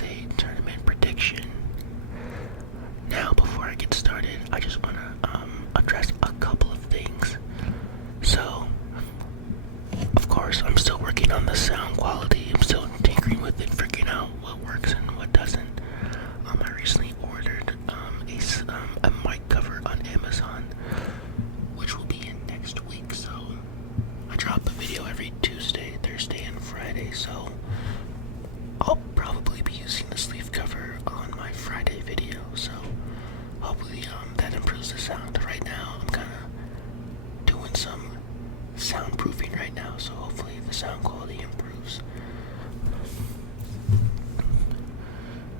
is a tournament prediction. Now, before I get started, I just want to address a couple of things. So, of course, I'm still working on the sound quality. I'm still tinkering with it, figuring out what works and what doesn't. I recently ordered a mic cover on Amazon, which will be in next week. So, I drop a video every Tuesday, Thursday, and Friday. So, I'll probably be using the sleeve cover on my Friday video. So, hopefully, that improves the sound. Right now, I'm kind of doing some soundproofing right now, so hopefully the sound quality improves.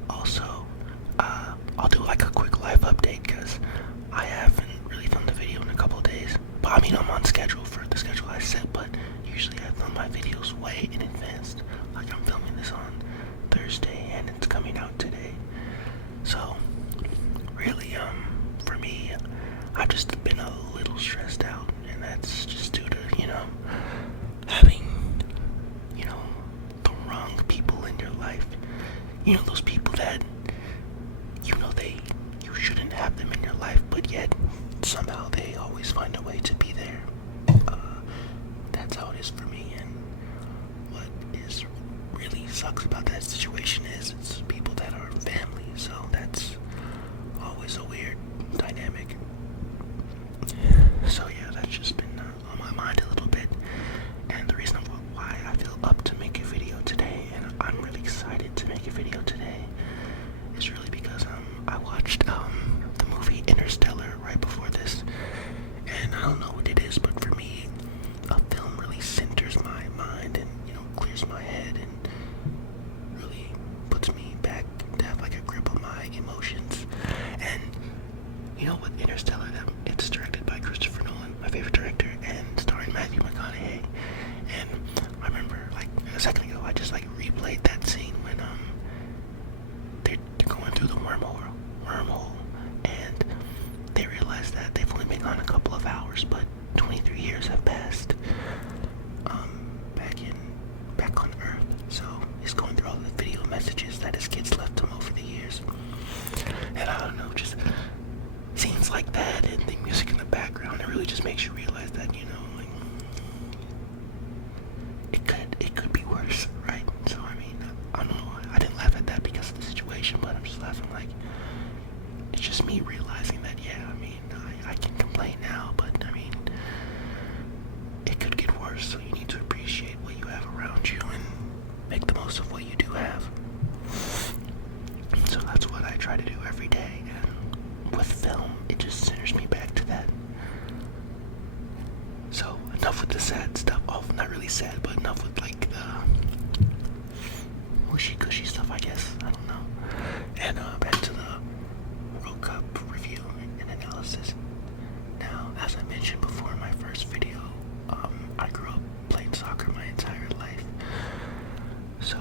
Also, I'll do like a quick live update because I haven't really filmed the video in a couple of days. But I mean, I'm on schedule for the schedule I set, but usually I film my videos way in advance. Like I'm filming this on Thursday and it's coming out today. So, really, for me, I've just been a little stressed out, and that's just due to, having, the wrong people in your life. Those people that, you shouldn't have them in your life, but yet, somehow they always find a way to be there. That's how it is for me, and what is really sucks about that situation is it's people that are family, so that's always a weird dynamic. So yeah, that's just been on my mind a little bit, and the reason why I feel up to make a video today, and I'm really excited to make a video today, is really because I watched the movie Interstellar right before this, and I don't know what it is, but for me, a film really centers my mind and clears my head and really puts me back to have like a grip on my emotions. And you know what, Interstellar, it's directed by Christopher Nolan, my favorite director, and starring Matthew McConaughey. And I remember, like, a second ago, I just, like, replayed that scene when, they're going through the wormhole, and they realize that they've only been gone a couple of hours, but 23 years have passed, back on Earth. So, he's going through all the video messages that his kids left him over the years. And I don't know, just scenes like that and the music in the background, it really just makes you realize that, like, it could be worse, right? So, I mean, I don't know, I didn't laugh at that because of the situation, but I'm just laughing like, it's just me realizing that, yeah, I mean, I can complain now, but, I mean, it could get worse, so you need to appreciate what you have around you and make the most of what you do have. So that's what I try to do every day, and with film, it just centers me back to that. So, enough with the sad stuff. Oh, not really sad, but enough with, like, the wishy-cushy stuff, I guess. I don't know. And, back to the World Cup review and analysis. Now, as I mentioned before in my first video, I grew up playing soccer my entire life. So,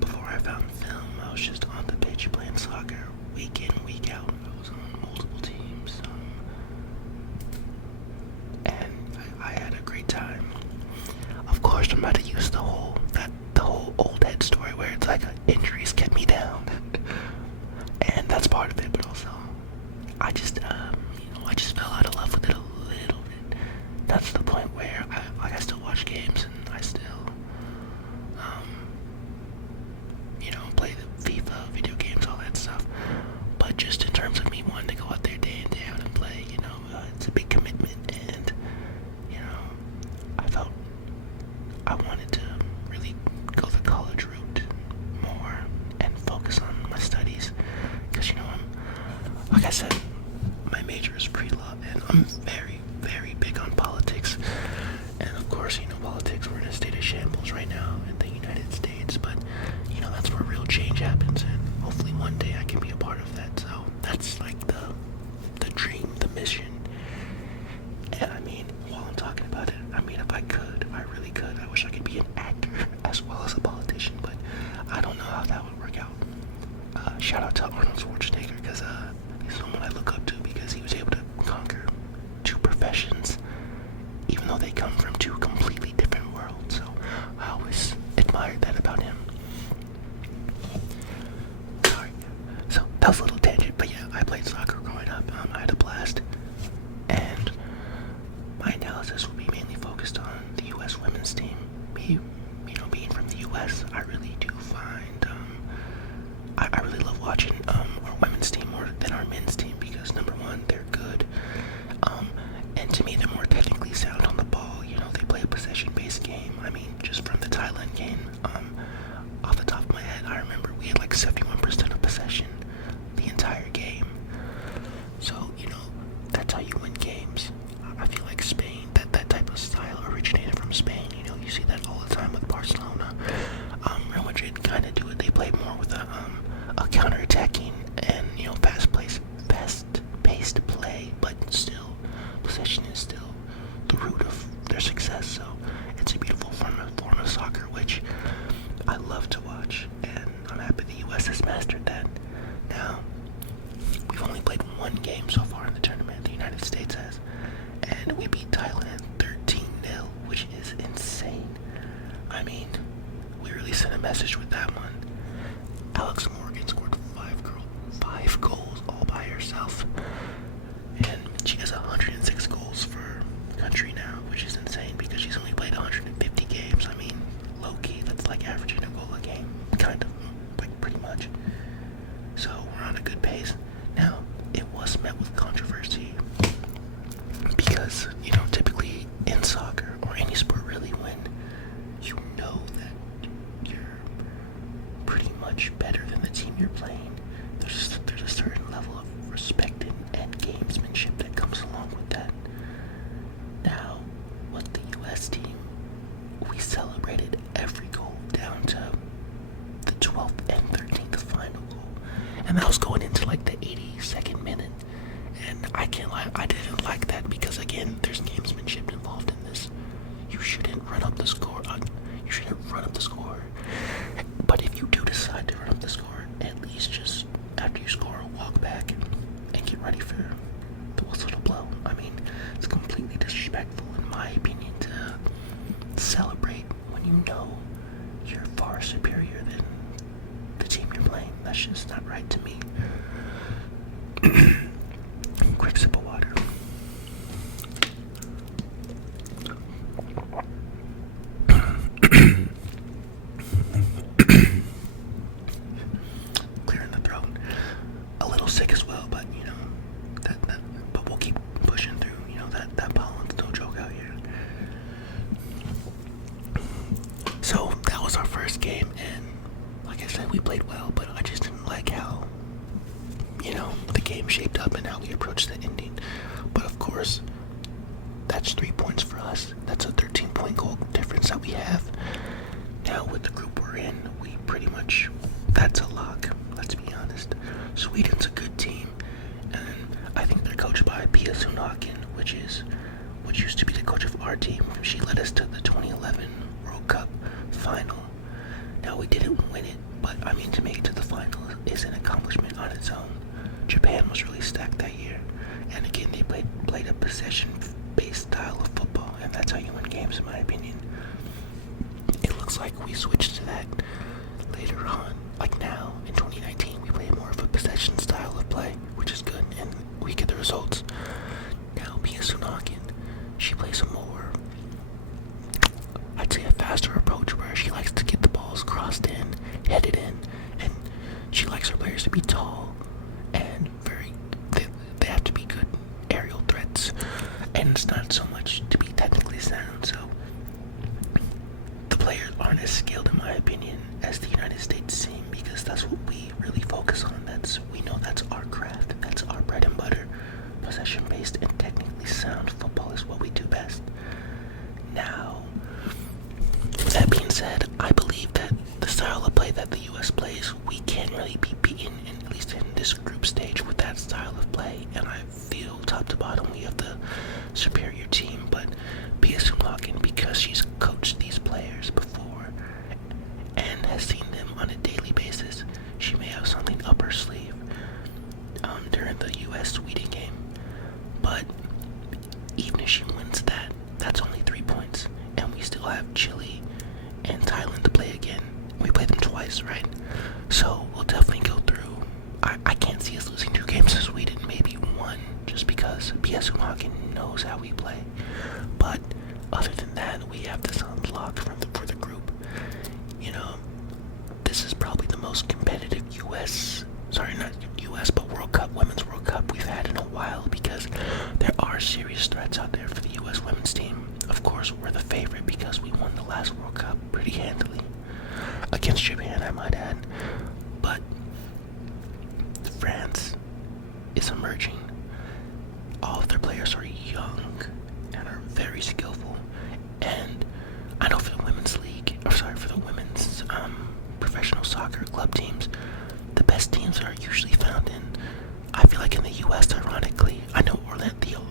before I found film, I was just on the pitch playing soccer week in, week out. I was on multiple teams, and I had a great time. Of course, I'm about to use the whole old head story where it's like injuries kept me down, and that's part of it. But also, I just fell out of love with it a little bit. That's the point where I still watch games and I still, play the FIFA video games, all that stuff. But just in terms of me wanting to go out there day in, day out and play, it's a big commitment, and, I felt I wanted to really go the college route more and focus on my studies. Because, like I said, my major is pre-law, and I'm very, very big on politics. And of course, politics, we're in a state of shambles right now in the United States, but, that's where real change happens, and hopefully one day I can be a part of that. So that's like the dream, the mission. And I mean, while I'm talking about it, I mean, if I really could, I wish I could be an actor as well as a politician, but I don't know how that would work out. Shout out to Arnold Schwarzenegger, because he's someone I look up to, because he was able to conquer two professions, even though they come from two completely different worlds. So I always admired that about him. that was a little tangent, but yeah, I played soccer growing up. I had a blast, and my analysis will be mainly focused on the U.S. women's team. Me, being from the U.S., I really do find I really love watching our women's team more than our men's team because number one, they're good, and to me, they're more technically sound on the ball. They play a possession-based game. I mean, just from the Thailand game, off the top of my head, I remember we had like 71% of possession the entire game. So, that's how you win games. I feel like Spain, that type of style originated from Spain. You see that all the time with Barcelona. Real Madrid kind of do it. They play more with a counter-attacking and, fast-paced play, but still, possession is still the root of their success. So it's a beautiful form of soccer, which I love to watch, and I'm happy the U.S. has mastered that. Now, we've only played one game so far in the tournament, the United States has, and we beat Thailand 13-0, which is insane. I mean, we really sent a message with that one. Alex Morgan scored five goals all by herself, and she has 106 goals for country now, which is insane because she's only played 150 games. I mean, low-key, that's like averaging a goal a game, kind of, like pretty much. So we're on a good pace. Now, it was met with controversy because, typically in soccer, or any sport really, when you know that you're pretty much better than the team you're playing, there's a certain level of respect and gamesmanship that comes along with that. Now, with the U.S. team, we celebrated every goal down to the 12th and 13th final goal. And that was going into like the 82nd minute. And I can't lie, I didn't like that because, again, there's gamesmanship involved in this. You shouldn't run up the score. But if you do decide to run up the score, at least just after you score, walk back and get ready for the whistle to blow. I mean, it's completely disrespectful, in my opinion, to celebrate when you know you're far superior than the team you're playing. That's just not right to me. Quick sip of water. Clearing the throat. A little sick as well, but but we'll keep pushing through. That pollen's no joke out here. So that was our first game, and like I said, we played well, but I just didn't like how the game shaped up and how we approached the ending. But of course, that's 3 points for us. That's a 13-point goal difference that we have. Now with the group we're in, we pretty much, that's a lock, let's be honest. Sweden's a good team, and I think they're coached by Pia Sundhage, which used to be the coach of our team. She led us to the 2011 World Cup final. Now we didn't win it, but I mean, to make it to the final is an accomplishment on its own. Japan was really stacked that year, and again, they played a possession-based style of football, and that's how you win games, in my opinion. It looks like we switched to that later on. Like now, in 2019, we play more of a possession style of play, which is good, and we get the results. Now, Pia Sundhage, she plays a more, I'd say, a faster approach where she likes to get the balls crossed in, headed in, and she likes her players to be tall and they have to be good aerial threats, and it's not so much to be technically sound. So the players aren't as skilled, in my opinion, as the United States team, because that's what we really focus on. We know that's our craft, that's our bread and butter. Possession-based and technically sound football is what we do best. Now, with that being said, I believe that the style of play that the U.S. plays, we can't really be beaten, at least in this group stage, with that style of play. And I feel top to bottom we have the superior team. But Pia Sundhage, because she's coached these players before and has seen them on a daily basis, she may have something up her sleeve during the U.S.-Sweden game. But even if she wins that, that's only 3 points, and we still have Chile and Thailand to play again. We play them twice, right? So we'll definitely go through. I can't most competitive not US, but World Cup, Women's World Cup we've had in a while, because there are serious threats out there for the US women's team. Of course, we're the favorite because we won the last World Cup pretty handily. Against Japan, I might add. But France is emerging. All of their players are young and are very skillful. And I know for the women's league, for the women's professional soccer club teams, the best teams are usually found in, I feel like in the US, ironically. I know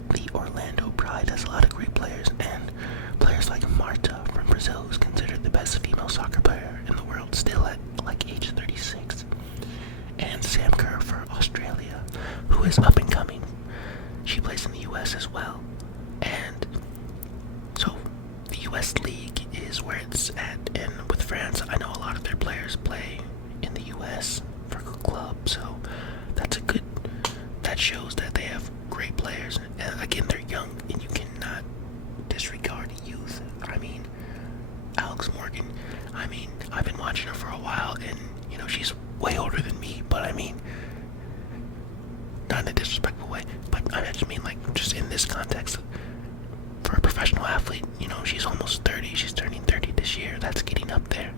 the Orlando Pride has a lot of great players, and players like Marta from Brazil, who's considered the best female soccer player in the world, still at like age 36. And Sam Kerr for Australia, who is up and coming. She plays in the US as well. And so the US league is where it's at, and with France, I know a lot of their players play in the US for a club, so that shows that they have great players. And again, they're young, and you cannot disregard youth. I mean, Alex Morgan, I've been watching her for a while, and she's way older than me, but not in a disrespectful way, but I just mean, like, just in this context, for a professional athlete, she's almost 30, she's turning 30 this year. That's getting up there,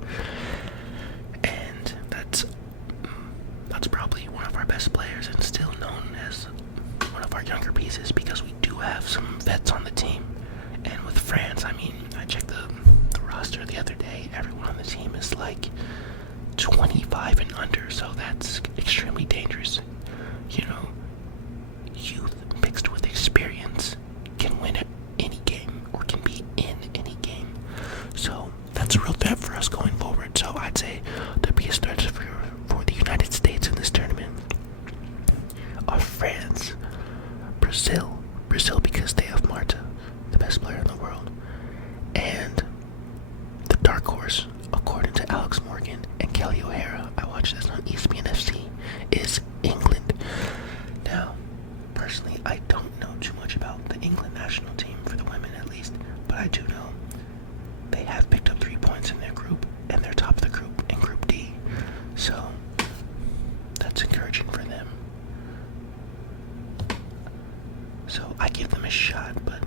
and that's probably one of our best players, and still known as one of our younger pieces, because we do have some vets on the team. And with France, I checked the roster the other day. Everyone on the team is like 25 and under, so that's extremely dangerous. Youth mixed with experience can win at any game, or can be in any game. So that's a real threat for us going forward. So I'd say the biggest threats for the United States in this tournament are France, Brazil because they have Marta, the best player in the world, and the dark horse, according to Alex Morgan and Kelly O'Hara, I watched this on ESPN FC, is England. Now, personally, I don't know too much about the England national team, for the women at least, but I do know they have picked up 3 points in their group, and they're top of the group in Group D. So that's encouraging for them. So I give them a shot, but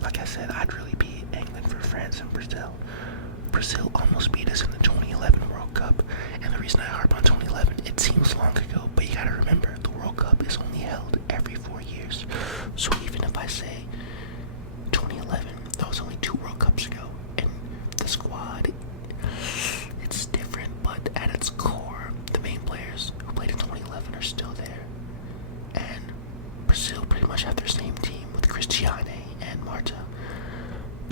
like I said, I'd really be England for France and Brazil. Brazil almost beat us in the 2011 World Cup, and the reason I harp on 2011, it seems long ago, but you gotta remember, the World Cup is only held every 4 years. So even if I say 2011, that was only 2 World Cups ago, and the squad, it's different, but at its core, the main players who played in 2011 are still there. And Brazil pretty much have their same team, with Cristiane and Marta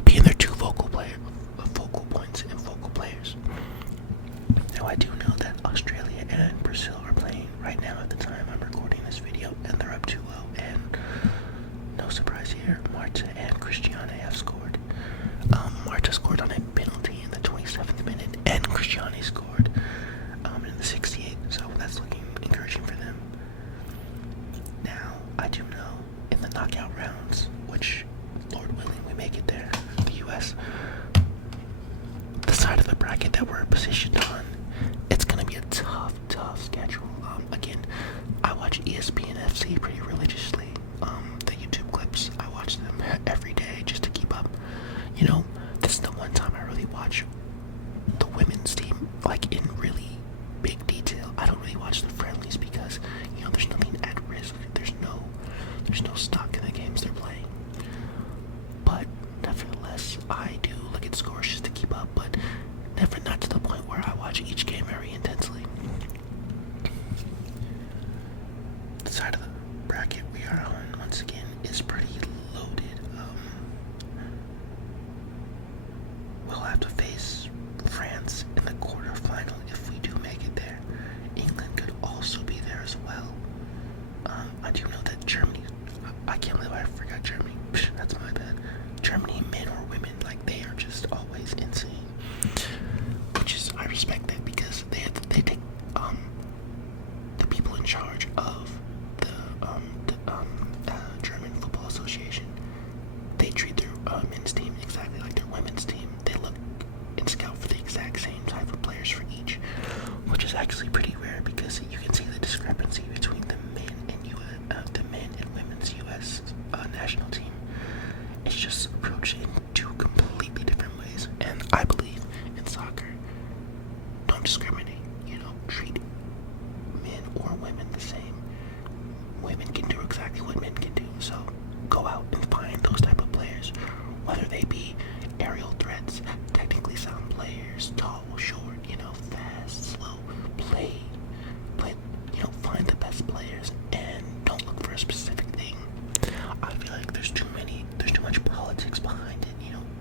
being their 2 focal points and focal players. Now, I do know that Australia and Brazil are playing right now at the time I'm recording this video, and they're up 2-0, and no surprise here, Marta and Cristiane have scored. Marta scored on a penalty in the 27th minute, and Cristiane scored in the 68th, so that's looking encouraging for them. Now, I do know in the knockout rounds, which, Lord willing, we make it there, the US, the side of the bracket that we're positioned on, it's going to be a tough schedule. Again, I watch ESPN FC pretty religiously. The YouTube clips, I watch them every day just to keep up. This is the one time I really watch the women's team, like, in really big detail. I don't really watch the friendlies because, there's nothing at risk. There's no stock in the games they're playing. But nevertheless, I do look at scores just to keep up, but not to the point where I watch each game very intensely. The side of the bracket we are on, once again, is actually pretty rare because you can see the discrepancy between the men and women's U.S. National team. It's just approached in two completely different ways, and I believe in soccer, don't discriminate. Treat men or women the same. Women can do exactly what men can do, so go out and find those type of players, whether they be aerial threats, technically sound players, tall, short, fast, slow, play, find the best players and don't look for a specific thing. I feel like there's too much politics behind it,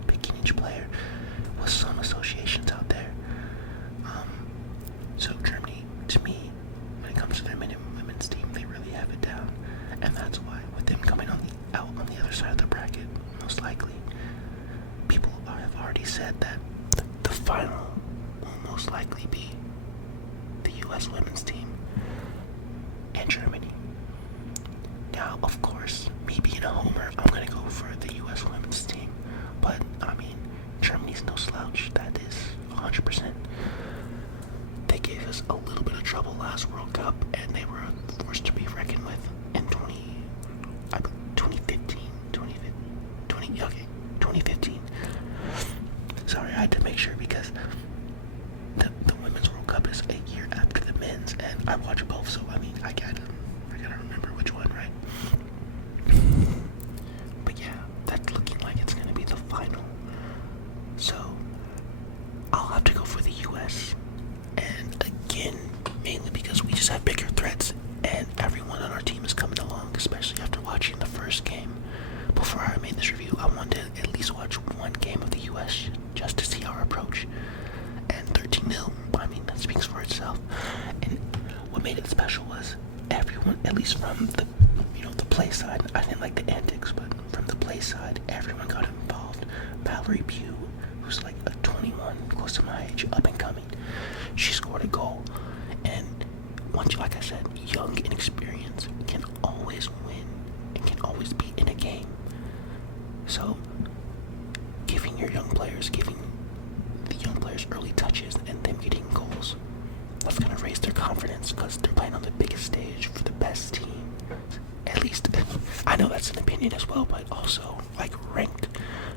picking each player with some associations out there. So Germany, to me, when it comes to their men and women's team, they really have it down, and that's why with them coming out on the other side of the bracket, most likely, people have already said that the final will most likely be the U.S. women's team and Germany. Now, of course, me being a homer, I'm gonna go for the U.S. women's team, but I mean, Germany's no slouch. That is 100%. They gave us a little bit of trouble last World Cup, and they were a force to be reckoned with in 2015. Sorry, I had to make sure because the women's World Cup is a year after the men's, and I watch both, so I mean, I gotta remember which one, right? But yeah, that's looking like it's gonna be the final. So I'll have to go for the U.S. And again, mainly because we just have bigger threats, and everyone on our team is coming along, especially after watching the first game. Before I made this review, I wanted to at least watch one game of the U.S. just to see our approach. And 13-0, I mean, that speaks for itself. And what made it special was everyone, at least from the play side, I didn't like the antics, but from the play side, everyone got involved. Valerie Pugh, who's like a 21, close to my age, up and coming, she scored a goal. And once, like I said, young and experienced can always win and can always be in a game. So, giving the young players early touches and them getting goals, that's going to raise their confidence because they're playing on the biggest stage for the best team. At least, I know that's an opinion as well, but also, like, ranked.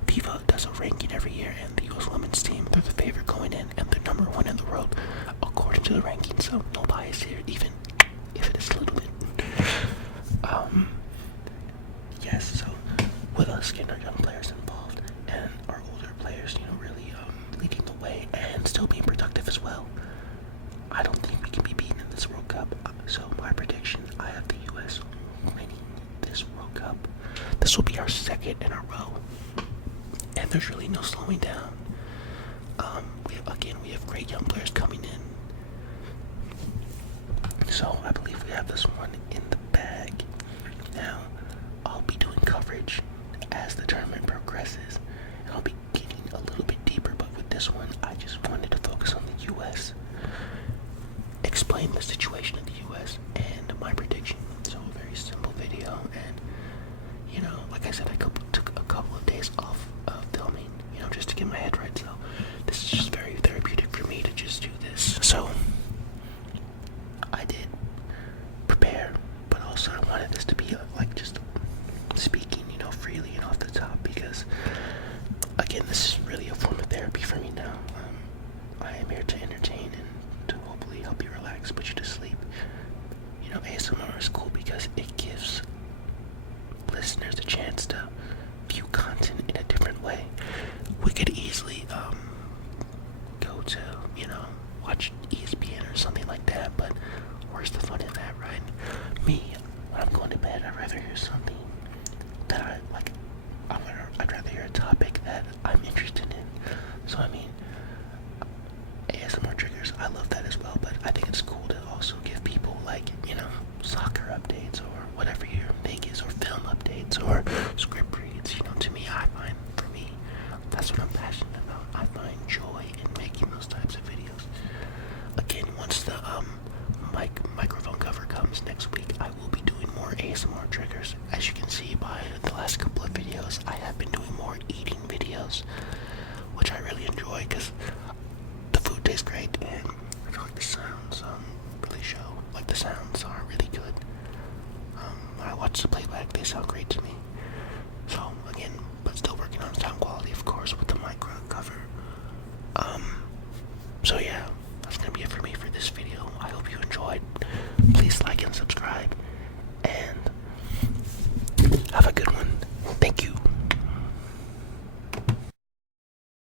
FIFA does a ranking every year, and the U.S. women's team, they're the favorite going in, and they're number one in the world, according to the ranking, so no bias here, even if it is a little bit. Yes, so with us getting our young players involved, and our older players, really leading the way, and still being productive as well, I don't think we can be beaten in this World Cup. So my prediction, I have the U.S. winning this World Cup. This will be our second in a row, and there's really no slowing down. We have great young players coming in, so I believe we have this one in the bag. Now, I'll be doing coverage as the tournament progresses, and I'll be getting a little bit deeper, but with this one, I just wanted to focus on the U.S., explain the situation in the U.S., and my prediction. So a very simple video, and like I said, I took a couple of days off of filming, just to get my head right, so this is just very therapeutic for me to just do this. So I did prepare, but also I wanted this to be just speaking, freely and off the top, because again, this is really a form of therapy for me now. I am here to entertain and to hopefully help you relax, put you to sleep. ASMR is cool because it gives listeners a chance to view content in a different way. We could easily go to, watch ESPN or something like that, but where's the fun in that, right? Me, when I'm going to bed, I'd rather hear something that I like. I'd rather hear a topic that I'm interested in. So I mean, ASMR triggers, I love that as well, but I think it's cool to also give people soccer updates or whatever your thing is, or film updates or script reads. To me, for me, that's what I'm passionate about. I find joy in making those types of videos. Again, once the microphone cover comes next week, I will be doing more ASMR triggers. As you can see by the last couple of videos, I have been doing more eating videos.